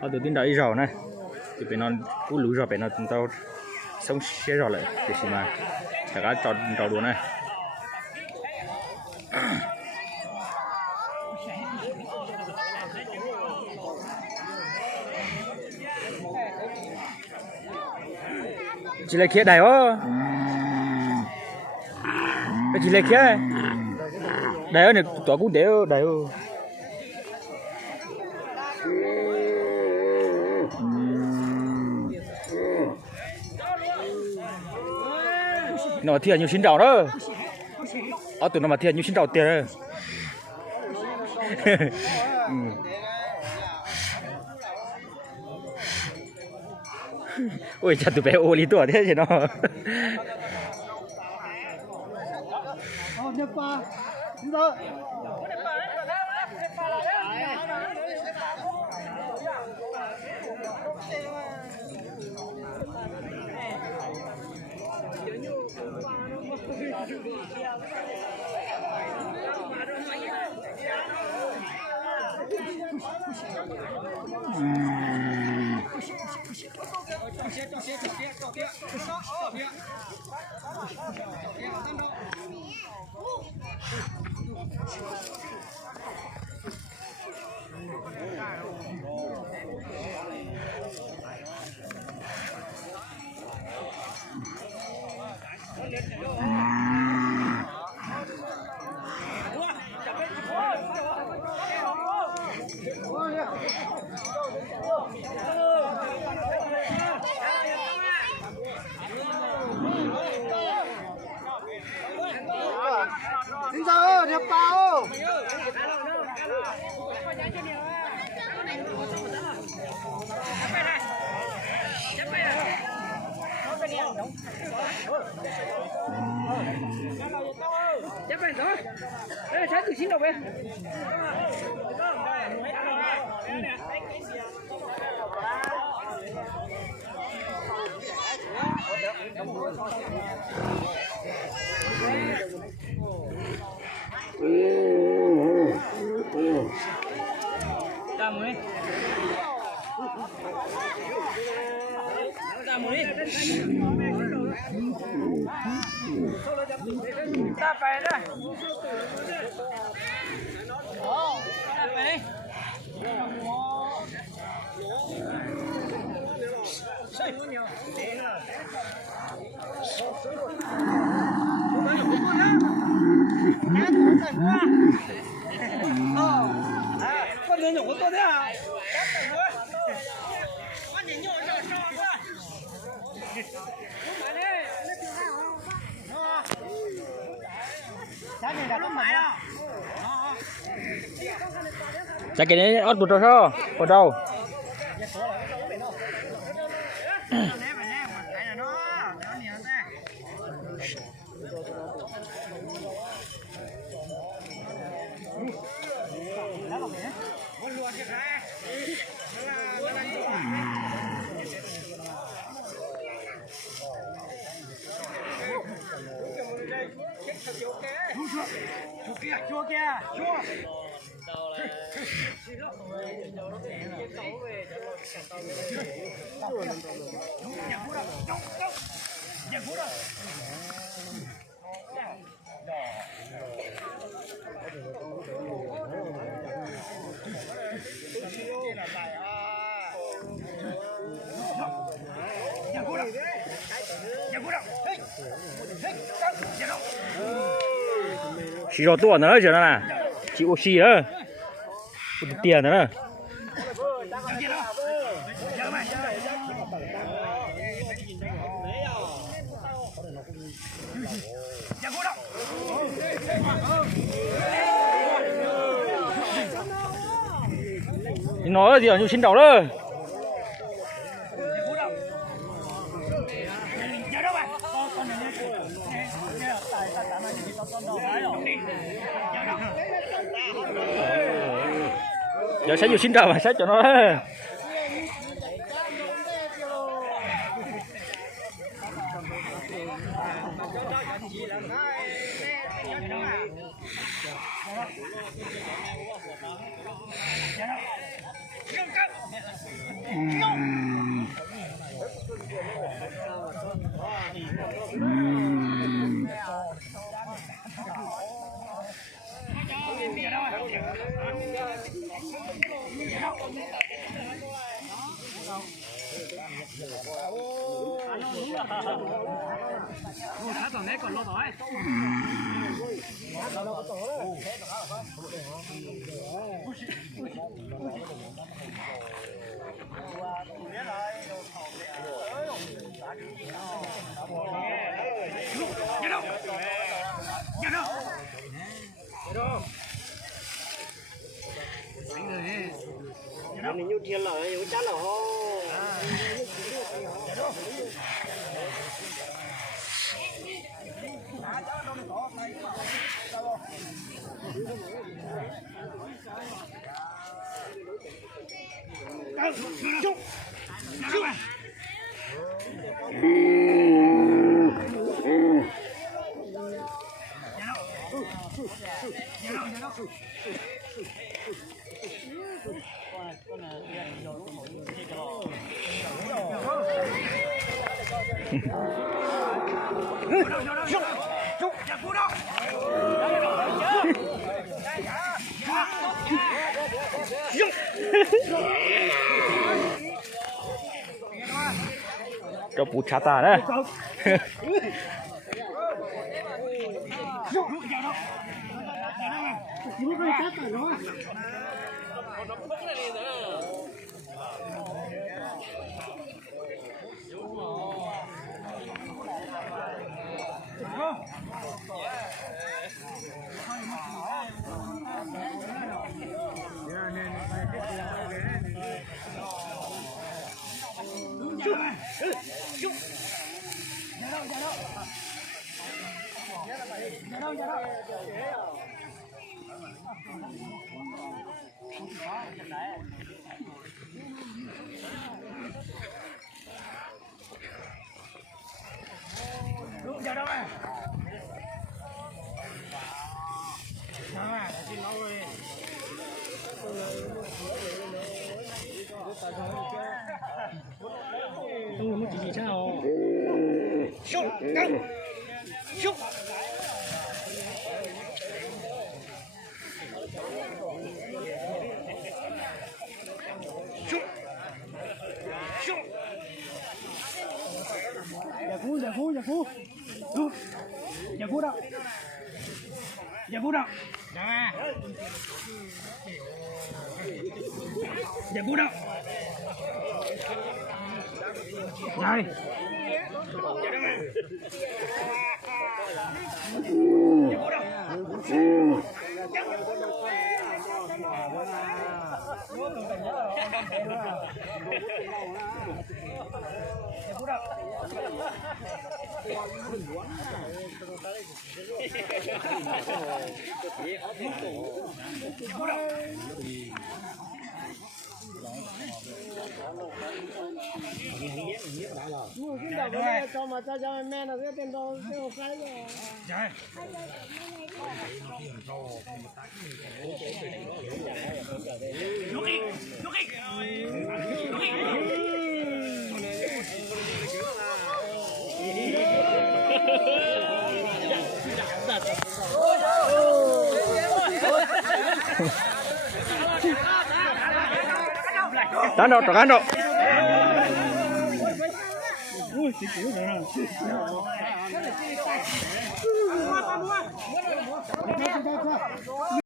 ở từ tin đấy rồi này thì bên nó cú lú rồi bên nó tao sống xe rồi lại để xí mà chả cá trò đùa này chỉ là kia đầy ó cái chỉ là kia đầy này tỏ cũng đều đầy nó thiệt nhiều xin đầu đó ở tụi nó mà thiệt nhiều xin đầu tiền rồi ôi chả tụi bé ô lý tuổi thế chứ nó Xin chào, đẹp bao. Chấp này thôi. Đây là trái từ chín đầu về. Ra mùi. Ra mùi. Ta phải đó. Ta phải. Con nhổ của tôi thế à? Con nhổ cho sao quá. chắc cái này ớt bột rồi sao ở đâu Chua kia, chua. xí rồi tua nữa chứ nè chị oxy nữa tiền nữa nói gì ở như xin đầu đó giờ sẽ vô xin đầu mà sẽ cho nó 他从那个落袋。mình nhiều tiền rồi, nhiều chán rồi. cho bút chát ta đấy. Giờ phút đâu. Giờ phút đâu. Giờ phút đâu. Này. Cho mà cho mẹ nó cái tiền đồ cái hộp cái rồi. Tán đâu, tán đâu. Ui, chỉ cứu rồi.